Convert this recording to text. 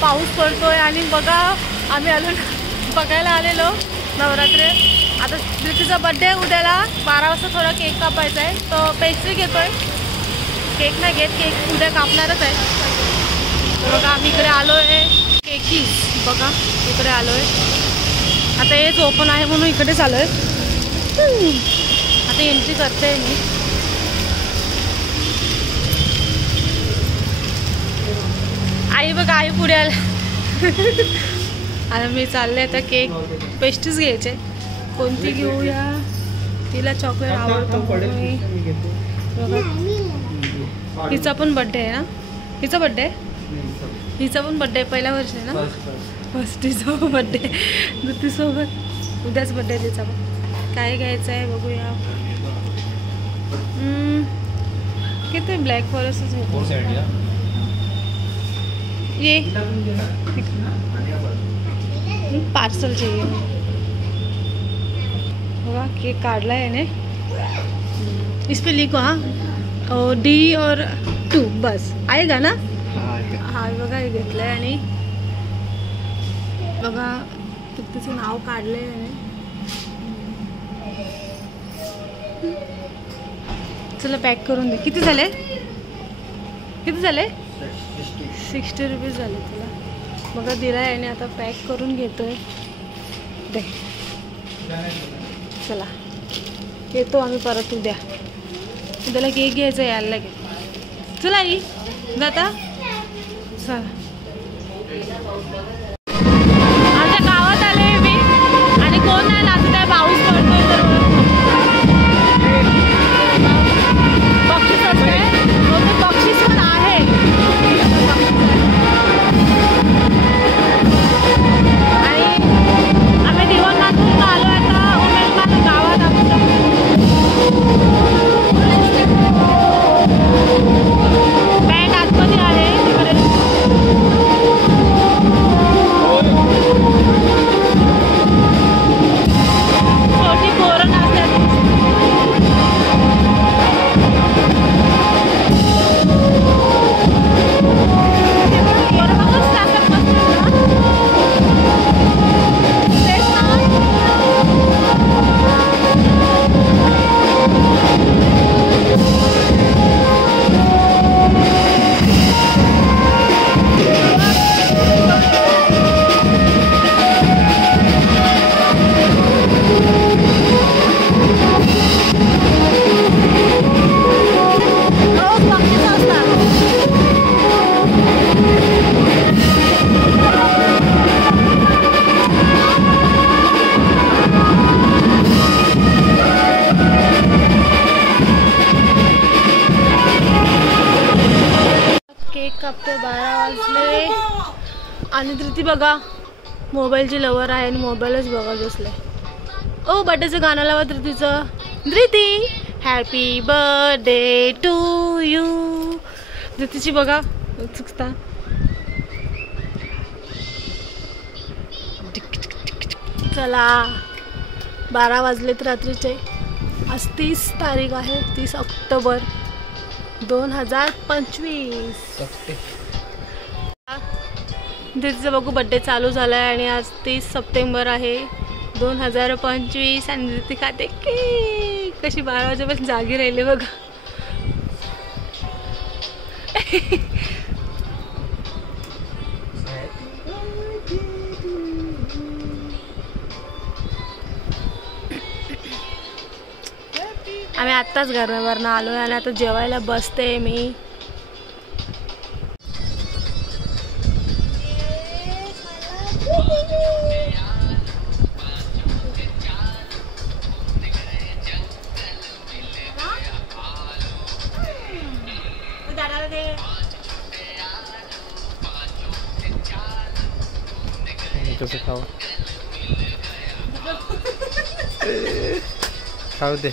पाऊस पडतोय आणि बघा आम्ही आलो बघायला आलेलो नवरात्री। आता धृतीचा बर्थडे उद्याला 12 वाजता थोडा केक कापायचा आहे, तो पेस्ट्री घेतोय। केक नाही घेत, केक उद्या कापणारच आहे। बघा आम्ही इकडे आलोय केकीज, बघा इकडे आलोय। आता हेच ओपन आहे म्हणून इकडेच आलोय। आता एंट्री करते मी। आई बघा आई पुढे आला। आता मी चालले आता केक पेस्ट्रीज घ्यायचे, कोणती घेऊया? तिला चॉकलेट आवडतं। हिचा पण बर्थडे आहे ना? हिचा बर्थडे, हिचा पण बर्थडे पहिल्या वर्षी आहे ना? फर्स्ट हिचा बर्थडे, धृतीसोबत उद्याच बर्थडे तिचा पण। काय घ्यायचं आहे बघूया। किती ब्लॅक फॉरेस्टच होतं ये, पार्सल चाहिए। होगा केक काटला है ने, इस पे लिखो हाँ और D और 2 बस आएगा ना। हाँ बघा हे घेतलंय आणि बघा तिचं नाव काढलंय याने। चला पॅक करून दे। किती झाले? किती झाले? 60 रुपीज झाले तुला। बघा दिला आहे आणि आता पॅक करून घेतोय दे। चला येतो आम्ही परत उद्या। उद्याला केक घ्यायचा यायला लागेल। चला आई जाता चला। आमच्या गावात आले मी आणि कोण नाही नाचत आहे, पाऊस पडतोय तर बक्षीस असते, बक्षीस पण आहे। कापते 12 वाजले आणि धृती बघा मोबाईलची लवर आहे आणि मोबाईलच बघत बसले। ओ बर्थडेचं गाणं लावा धृतीचं। धृती हॅपी बर्थडे टू यू। धृतीची बघा उत्सुकता। चला 12 वाजलेत रात्रीचे। आज 30 तारीख आहे, 30 ऑक्टोबर 2025। धृतीचा बघू बर्थडे चालू झालाय आणि आज 30 सप्टेंबर आहे 2025 आणि धृती खाते केक। कशी 12 वाजेपर्यंत जागी राहिली बघा। आम्ही आत्ताच घरावरनं आलोय आणि आता जेवायला बसते मी। कसं खाऊ खाऊ दे।